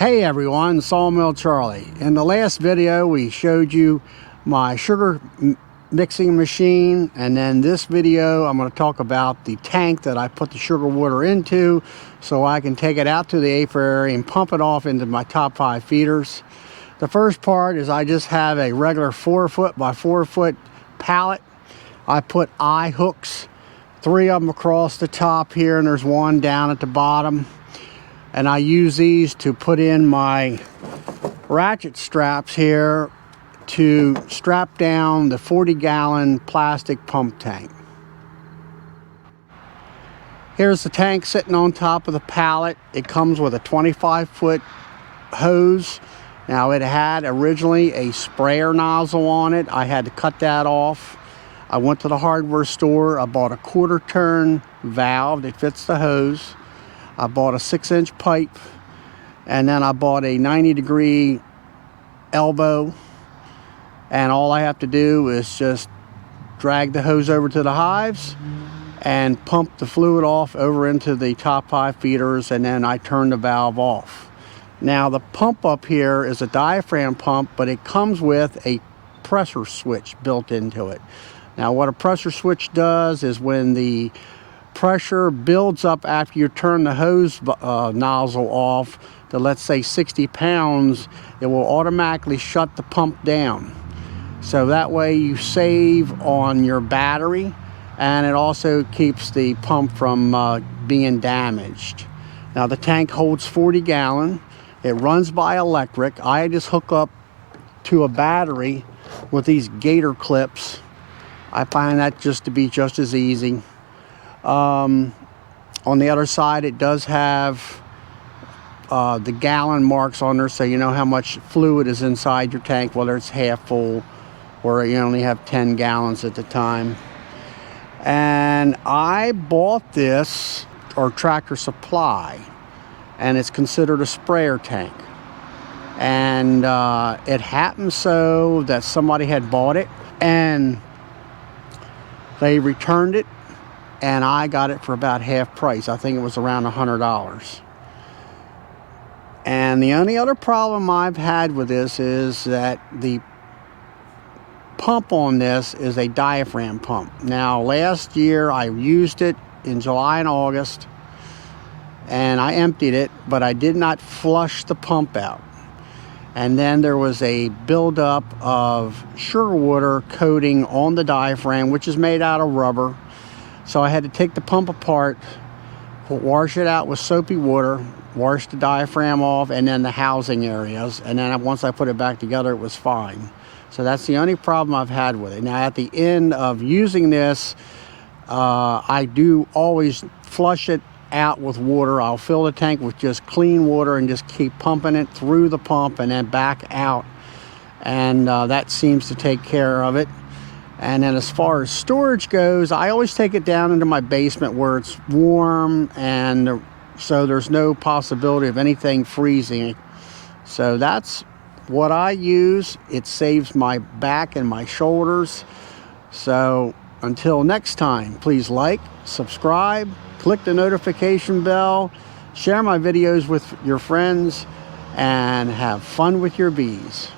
Hey everyone, Sawmill Charlie. In the last video we showed you my sugar mixing machine, and then this video I'm going to talk about the tank that I put the sugar water into so I can take it out to the apiary and pump it off into my top 5 feeders. The first part is I just have a regular 4-foot by 4-foot pallet. I put eye hooks, 3 of them across the top here, and there's one down at the bottom. And I use these to put in my ratchet straps here to strap down the 40-gallon plastic pump tank. Here's the tank sitting on top of the pallet. It comes with a 25-foot hose. Now, it had originally a sprayer nozzle on it. I had to cut that off. I went to the hardware store. I bought a 1/4 turn valve that fits the hose. I bought a 6-inch pipe, and then I bought a 90-degree elbow, and all I have to do is just drag the hose over to the hives and pump the fluid off over into the top 5 feeders, and then I turn the valve off. Now, the pump up here is a diaphragm pump, but it comes with a pressure switch built into it. Now, what a pressure switch does is when the pressure builds up after you turn the hose nozzle off to, let's say, 60 pounds, it will automatically shut the pump down. So that way you save on your battery, and it also keeps the pump from being damaged. Now, the tank holds 40 gallon. It runs by electric. I just hook up to a battery with these gator clips. I find that just to be just as easy. On the other side, it does have the gallon marks on there, so you know how much fluid is inside your tank, whether it's half full or you only have 10 gallons at the time. And I bought this, or Tractor Supply, and it's considered a sprayer tank. And it happened so that somebody had bought it and they returned it, and I got it for about half price. I think it was around $100. And the only other problem I've had with this is that the pump on this is a diaphragm pump. Now, last year I used it in July and August, and I emptied it, but I did not flush the pump out. And then there was a buildup of sugar water coating on the diaphragm, which is made out of rubber. So I had to take the pump apart, wash it out with soapy water, wash the diaphragm off, and then the housing areas. And then once I put it back together, it was fine. So that's the only problem I've had with it. Now, at the end of using this, I do always flush it out with water. I'll fill the tank with just clean water and just keep pumping it through the pump and then back out. And that seems to take care of it. And then as far as storage goes, I always take it down into my basement where it's warm, and so there's no possibility of anything freezing. So that's what I use. It saves my back and my shoulders. So until next time, please like, subscribe, click the notification bell, share my videos with your friends, and have fun with your bees.